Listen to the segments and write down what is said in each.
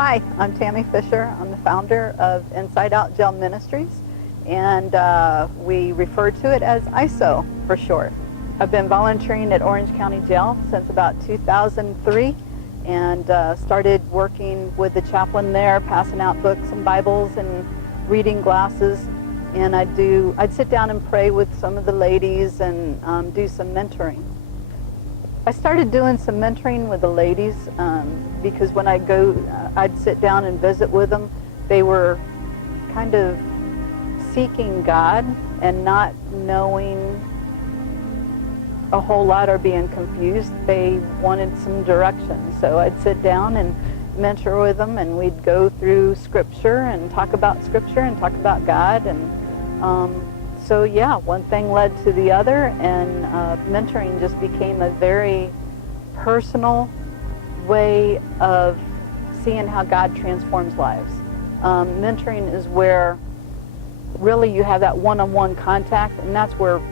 Hi, I'm Tammy Fisher. I'm the founder of Inside Out Jail Ministries, and we refer to it as ISO for short. I've been volunteering at Orange County Jail since about 2003, and started working with the chaplain there, passing out books and Bibles and reading glasses. And I'd sit down and pray with some of the ladies and do some mentoring. I started doing some mentoring with the ladies because when I'd sit down and visit with them, they were kind of seeking God and not knowing a whole lot or being confused. They wanted some direction. So I'd sit down and mentor with them, and we'd go through Scripture and talk about Scripture and talk about God. And so yeah, one thing led to the other, and mentoring just became a very personal way of seeing how God transforms lives. Mentoring is where really you have that one-on-one contact, and that's where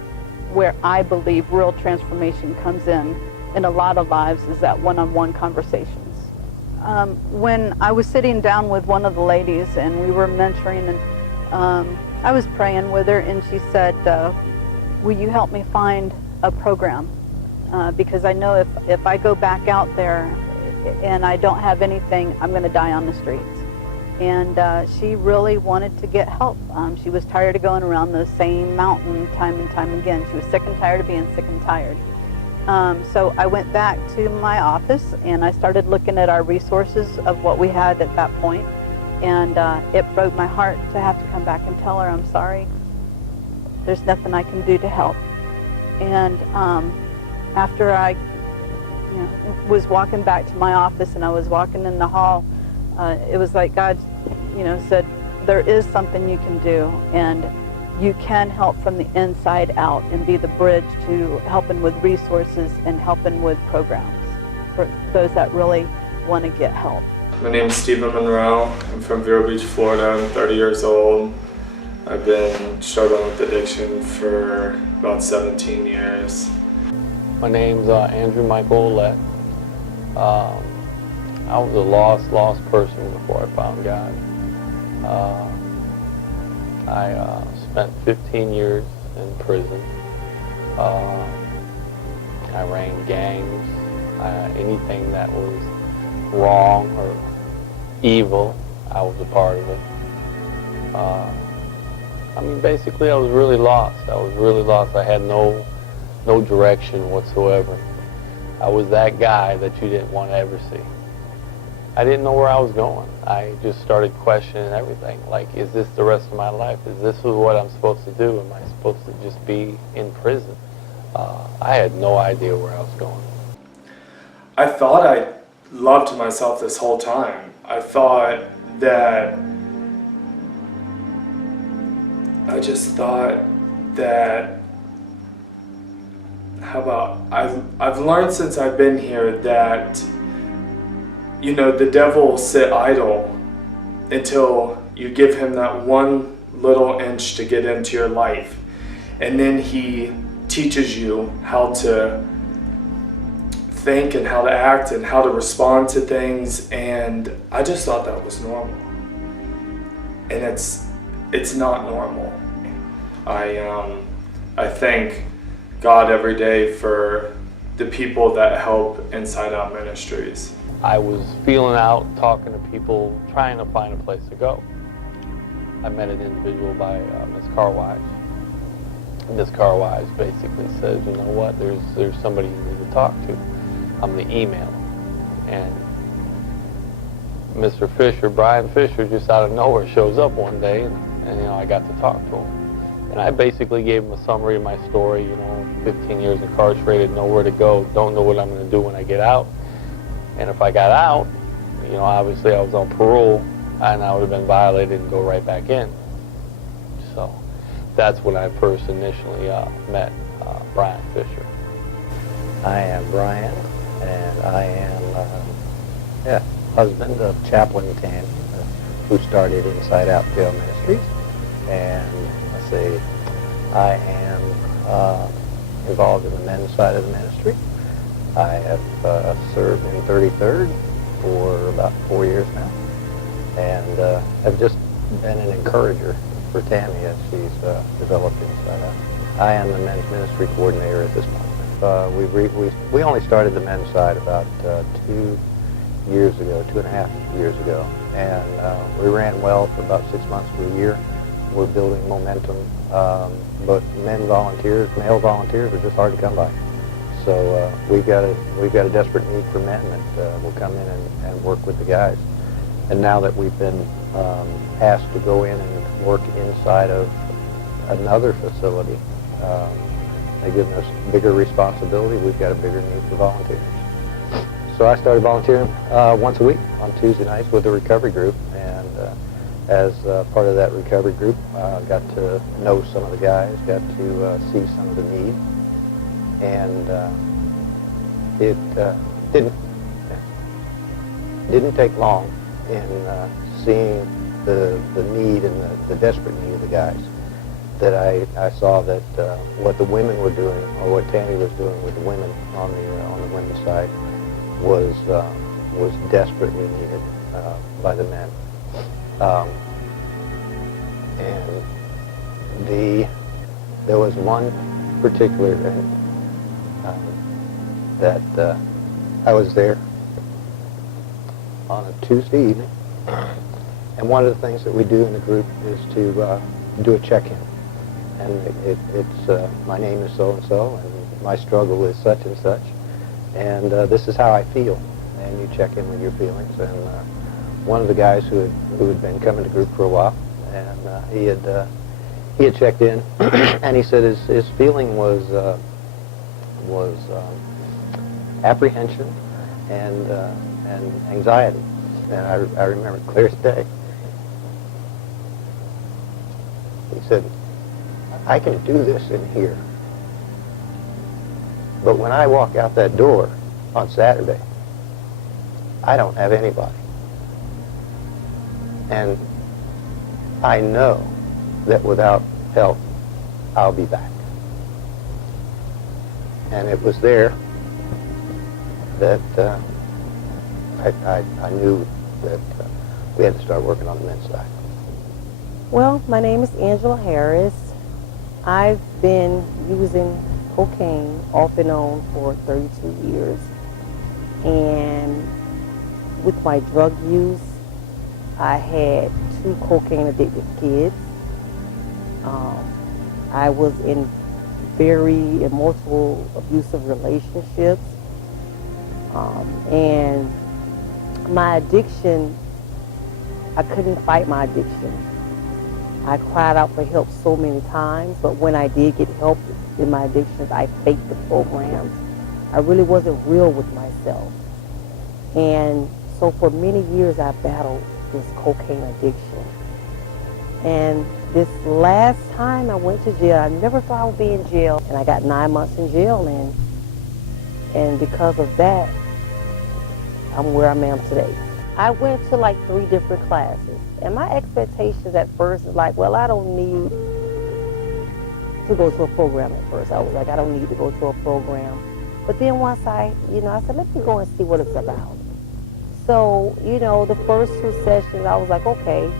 I believe real transformation comes in a lot of lives, is that one-on-one conversations. When I was sitting down with one of the ladies and we were mentoring, and I was praying with her, and she said, will you help me find a program? Because I know if I go back out there and I don't have anything, I'm going to die on the streets. And she really wanted to get help. She was tired of going around the same mountain time and time again. She was sick and tired of being sick and tired. So I went back to my office and I started looking at our resources of what we had at that point. And it broke my heart to have to come back and tell her, I'm sorry, there's nothing I can do to help. And after I was walking back to my office and I was walking in the hall, it was like God said, there is something you can do, and you can help from the inside out and be the bridge to helping with resources and helping with programs for those that really want to get help. My name is Stephen Monroe. I'm from Vero Beach, Florida. I'm 30 years old. I've been struggling with addiction for about 17 years. My name's Andrew Michael Ouellette. I was a lost person before I found God. I spent 15 years in prison. I ran gangs. Anything that was wrong or evil, I was a part of it. Basically I was really lost. I had no direction whatsoever. I was that guy that you didn't want to ever see. I didn't know where I was going. I just started questioning everything. Like, is this the rest of my life? Is this what I'm supposed to do? Am I supposed to just be in prison? I had no idea where I was going. I thought I loved myself this whole time. I thought that I've learned since I've been here that the devil will sit idle until you give him that one little inch to get into your life, and then he teaches you how to think and how to act and how to respond to things. And I just thought that was normal, and it's not normal. I thank God every day for the people that help Inside Out Ministries. I was feeling out, talking to people, trying to find a place to go. I met an individual by Miss Carwise. Miss Carwise basically says, you know what, there's somebody you need to talk to. I'm the email. And Mr. Fisher, Brian Fisher, just out of nowhere shows up one day, and I got to talk to him. And I basically gave him a summary of my story, 15 years incarcerated, nowhere to go, don't know what I'm going to do when I get out. And if I got out, obviously I was on parole, and I would have been violated and go right back in. So that's when I first initially met Brian Fisher. I am Brian, and I am husband of Chaplain Tammy, who started Inside Out Jail Ministries. And I am involved in the men's side of the ministry. I have served in 33rd for about 4 years now. and have just been an encourager for Tammy as she's developed inside out. I am the men's ministry coordinator at this moment. We only started the men's side about 2 years ago, 2.5 years ago, and we ran well for about 6 months to a year. We're building momentum, but male volunteers are just hard to come by. So we've got a desperate need for men that will come in and work with the guys. And now that we've been asked to go in and work inside of another facility, they've given us bigger responsibility. We've got a bigger need for volunteers. So I started volunteering once a week on Tuesday nights with the recovery group, and as part of that recovery group, got to know some of the guys, got to see some of the need, and it didn't take long in seeing the need and the desperate need of the guys that I saw that what the women were doing, or what Tammy was doing with the women on the women's side, was desperately needed by the men. And there was one particular day that I was there on a Tuesday evening, and one of the things that we do in the group is to do a check-in. And it's my name is so-and-so, and my struggle is such and such, and this is how I feel. And you check in with your feelings. And one of the guys who had been coming to group for a while, and he had checked in, and he said his feeling was apprehension and anxiety. And I remember it clear as day. He said, I can do this in here, but when I walk out that door on Saturday, I don't have anybody. And I know that without help, I'll be back. And it was there that I knew that we had to start working on the men's side. Well, my name is Angela Harris. I've been using cocaine off and on for 32 years. And with my drug use, I had 2 cocaine-addicted kids. I was in very emotional, abusive relationships. And my addiction, I couldn't fight my addiction. I cried out for help so many times, but when I did get help in my addictions, I faked the programs. I really wasn't real with myself. And so for many years, I battled this cocaine addiction. And this last time I went to jail, I never thought I would be in jail, and I got 9 months in jail, and because of that, I'm where I am today. I went to like 3 different classes, and my expectations at first is like, well, I don't need to go to a program at first. I was like, I don't need to go to a program. But then once I said, let me go and see what it's about. So, the first 2 sessions, I was like, okay,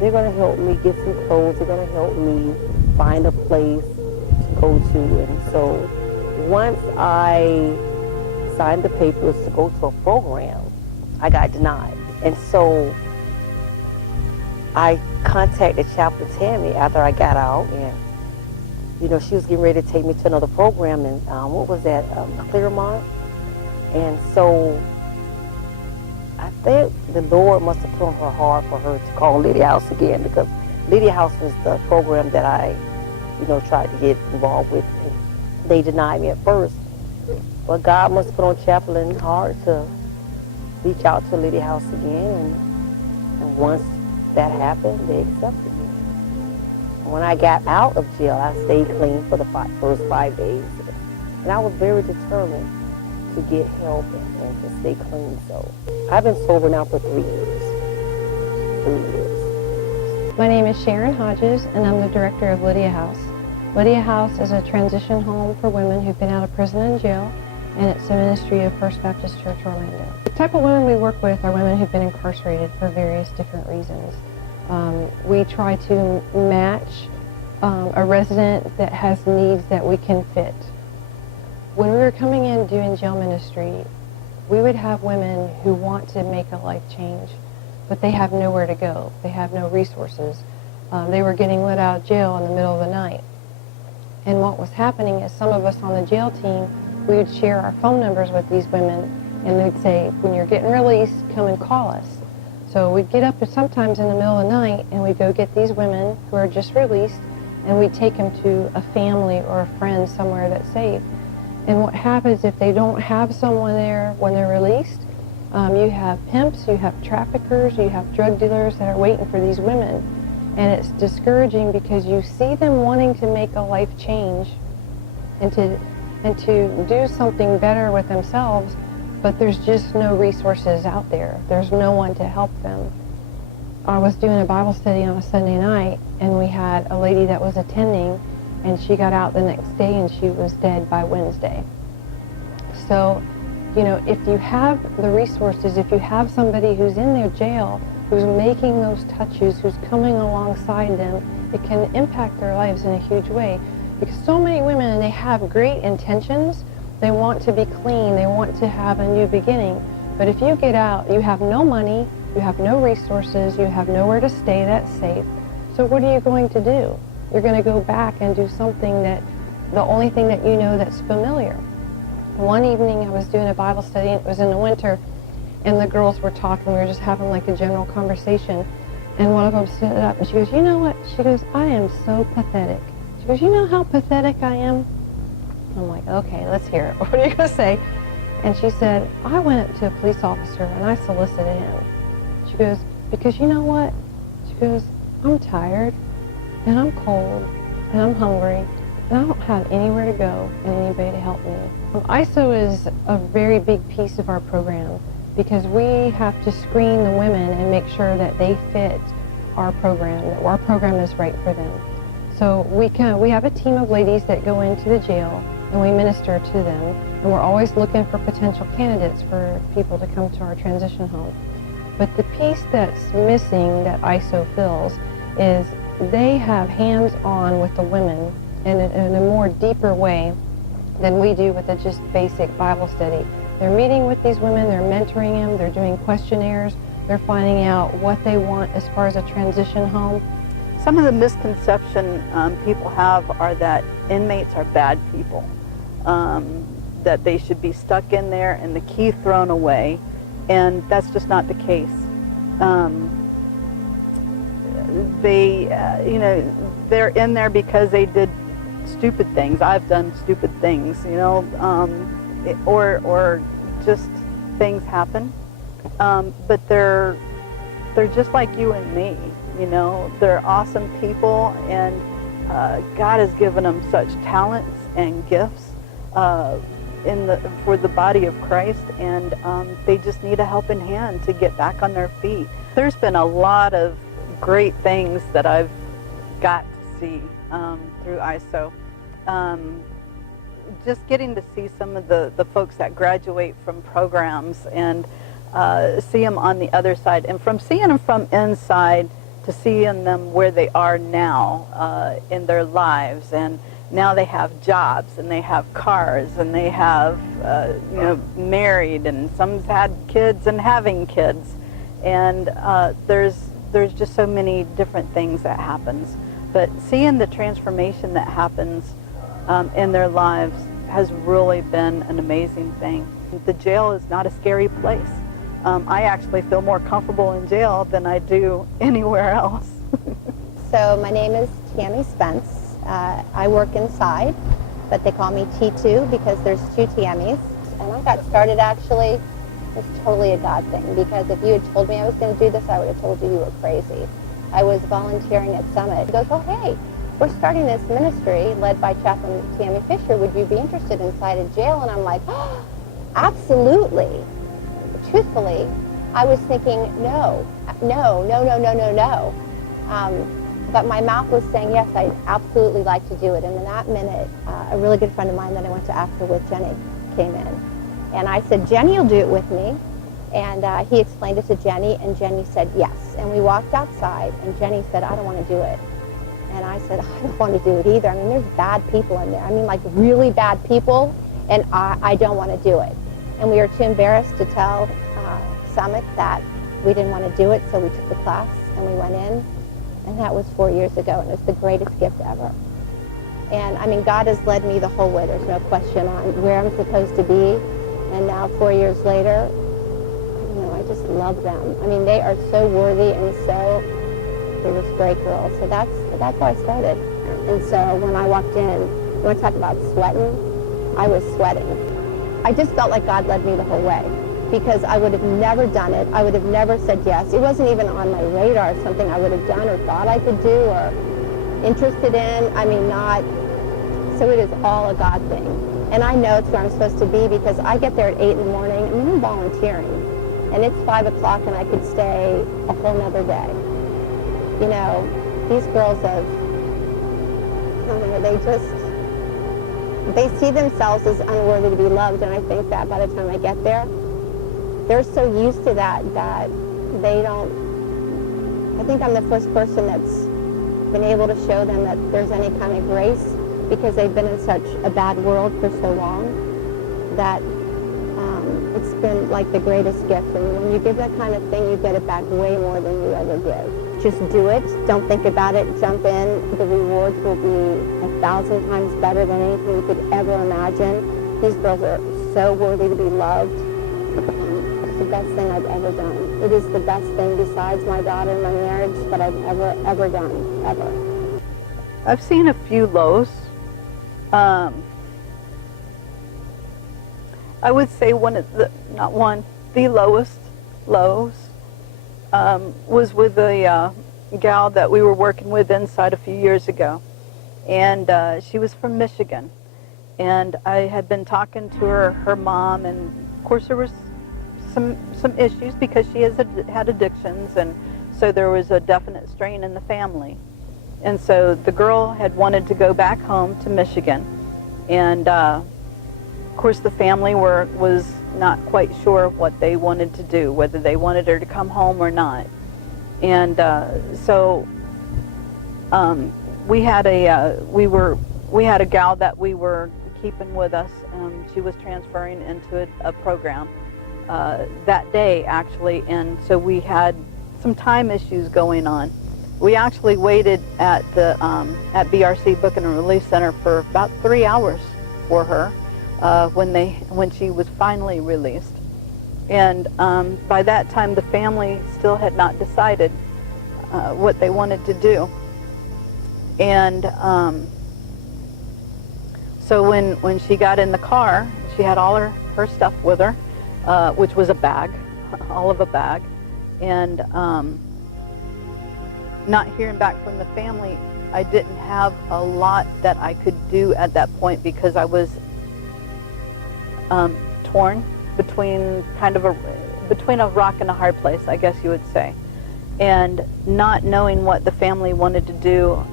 they're going to help me get some clothes. They're going to help me find a place to go to. And so once I signed the papers to go to a program, I got denied. And so I contacted Chaplain Tammy after I got out, and she was getting ready to take me to another program in, what was that, Claremont. And so I think the Lord must have put on her heart for her to call Lydia House again, because Lydia House was the program that I, tried to get involved with. And they denied me at first. But God must put on Chaplain's heart to reach out to Lydia House again, and once that happened, they accepted me. When I got out of jail, I stayed clean for the first 5 days, and I was very determined to get help and to stay clean. So I've been sober now for 3 years. 3 years. My name is Sharon Hodges, and I'm the director of Lydia House. Lydia House is a transition home for women who've been out of prison and jail, and it's the ministry of First Baptist Church Orlando. The type of women we work with are women who've been incarcerated for various different reasons. We try to match a resident that has needs that we can fit. When we were coming in doing jail ministry, we would have women who want to make a life change, but they have nowhere to go. They have no resources. They were getting let out of jail in the middle of the night. And what was happening is some of us on the jail team, we would share our phone numbers with these women, and they'd say, when you're getting released, come and call us. So we'd get up sometimes in the middle of the night, and we'd go get these women who are just released, and we'd take them to a family or a friend somewhere that's safe. And what happens if they don't have someone there when they're released? You have pimps, you have traffickers, you have drug dealers that are waiting for these women. And it's discouraging because you see them wanting to make a life change and to do something better with themselves, but there's just no resources out there. There's no one to help them. I was doing a Bible study on a Sunday night, and we had a lady that was attending, and she got out the next day and she was dead by Wednesday. So, you know, if you have the resources, if you have somebody who's in their jail, who's making those touches, who's coming alongside them, it can impact their lives in a huge way. Because so many women, and they have great intentions, they want to be clean, they want to have a new beginning. But if you get out, you have no money, you have no resources, you have nowhere to stay that's safe. So what are you going to do? You're going to go back and do something that, the only thing that you know that's familiar. One evening I was doing a Bible study, and it was in the winter, and the girls were talking, we were just having like a general conversation, and one of them stood up and she goes, you know what? She goes, I am so pathetic. She goes, you know how pathetic I am? I'm like, okay, let's hear it. What are you going to say? And she said, I went up to a police officer and I solicited him. She goes, because you know what? She goes, I'm tired, and I'm cold, and I'm hungry, and I don't have anywhere to go and anybody to help me. ISO is a very big piece of our program because we have to screen the women and make sure that they fit our program, that our program is right for them. So we have a team of ladies that go into the jail and we minister to them, and we're always looking for potential candidates for people to come to our transition home. But the piece that's missing that ISO fills is they have hands-on with the women in a more deeper way than we do with a just basic Bible study. They're meeting with these women, they're mentoring them, they're doing questionnaires, they're finding out what they want as far as a transition home. Some of the misconception people have are that inmates are bad people, that they should be stuck in there and the key thrown away, and that's just not the case. They're in there because they did stupid things. I've done stupid things, or just things happen. But they're just like you and me, They're awesome people, and God has given them such talents and gifts for the body of Christ, and they just need a helping hand to get back on their feet. There's been a lot of great things that I've got to see through ISO. Just getting to see some of the folks that graduate from programs and see them on the other side, and from seeing them from inside to seeing them where they are now in their lives, and now they have jobs and they have cars and they have married, and some's had kids and having kids, and there's just so many different things that happens. But seeing the transformation that happens in their lives has really been an amazing thing. The jail is not a scary place. I actually feel more comfortable in jail than I do anywhere else. So my name is Tammy Spence. I work inside, but they call me T2 because there's two Tammys. And I got started actually, it's totally a God thing, because if you had told me I was going to do this, I would have told you you were crazy. I was volunteering at Summit. He goes, oh hey, we're starting this ministry led by Chaplain Tammy Fisher. Would you be interested inside a jail? And I'm like, oh, absolutely. Truthfully, I was thinking, no. But my mouth was saying, yes, I'd absolutely like to do it. And in that minute, a really good friend of mine that I went to after with, Jenny, came in. And I said, Jenny will do it with me. And he explained it to Jenny, and Jenny said yes. And we walked outside, and Jenny said, I don't want to do it. And I said, I don't want to do it either. I mean, there's bad people in there. I mean, like really bad people, and I don't want to do it. And we were too embarrassed to tell Summit that we didn't want to do it, so we took the class, and we went in. And that was 4 years ago, and it was the greatest gift ever. And I mean, God has led me the whole way. There's no question on where I'm supposed to be. And now 4 years later, I just love them. I mean, they are so worthy, and so they're just great girls. So that's how I started. And so when I walked in, you want to talk about sweating? I was sweating. I just felt like God led me the whole way, because I would have never done it. I would have never said yes. It wasn't even on my radar, something I would have done or thought I could do or interested in. I mean, not. So it is all a God thing. And I know it's where I'm supposed to be, because I get there at 8 in the morning, and I'm volunteering. And it's 5 o'clock, and I could stay a whole nother day. You know, these girls have, they see themselves as unworthy to be loved, and I think that by the time I get there, they're so used to that they don't, I think I'm the first person that's been able to show them that there's any kind of grace, because they've been in such a bad world for so long that it's been like the greatest gift. And when you give that kind of thing, you get it back way more than you ever give. Just do it. Don't think about it. Jump in. The rewards will be 1,000 times better than anything you could ever imagine. These girls are so worthy to be loved. It's the best thing I've ever done. It is the best thing besides my daughter and my marriage that I've ever done, ever. I've seen a few lows. I would say the lowest lows was with a gal that we were working with inside a few years ago. And she was from Michigan. And I had been talking to her mom, and of course there was some issues because she had addictions, and so there was a definite strain in the family. And so the girl had wanted to go back home to Michigan, and of course the family was not quite sure what they wanted to do, whether they wanted her to come home or not. And so we had a gal that we were keeping with us. She was transferring into a program that day, actually, and so we had some time issues going on. We actually waited at the at BRC Booking and Release Center for about 3 hours for her when she was finally released. And by that time, the family still had not decided what they wanted to do. And so when she got in the car, she had all her stuff with her, which was a bag, all of a bag. And not hearing back from the family, I didn't have a lot that I could do at that point, because I was torn between between a rock and a hard place, I guess you would say. And not knowing what the family wanted to do,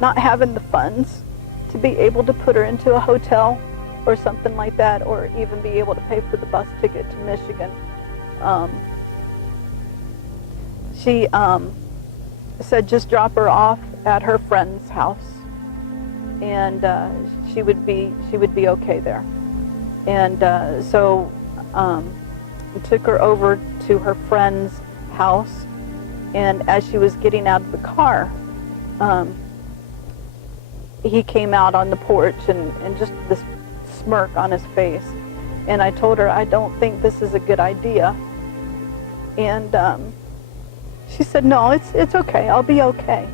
not having the funds to be able to put her into a hotel or something like that, or even be able to pay for the bus ticket to Michigan. She said just drop her off at her friend's house, and she would be okay there. And so I took her over to her friend's house, and as she was getting out of the car, he came out on the porch and just this smirk on his face. And I told her, I don't think this is a good idea. And she said, no, it's okay, I'll be okay.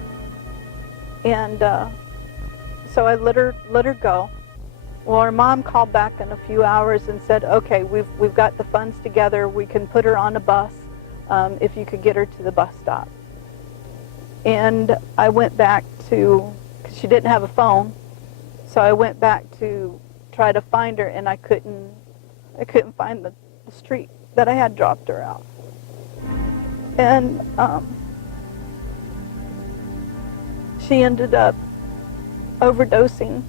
And so I let her go. Well, her mom called back in a few hours and said, okay, we've got the funds together, we can put her on a bus if you could get her to the bus stop. And I went back to, because she didn't have a phone, so I went back to try to find her, and I couldn't find the street that I had dropped her out. And she ended up overdosing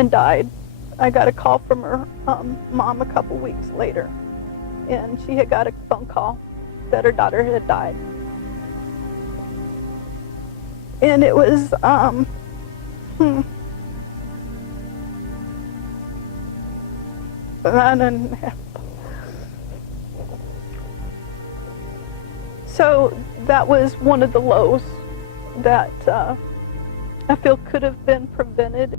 and died. I got a call from her mom a couple weeks later, and she had got a phone call that her daughter had died. And it was, so that was one of the lows that I feel could have been prevented.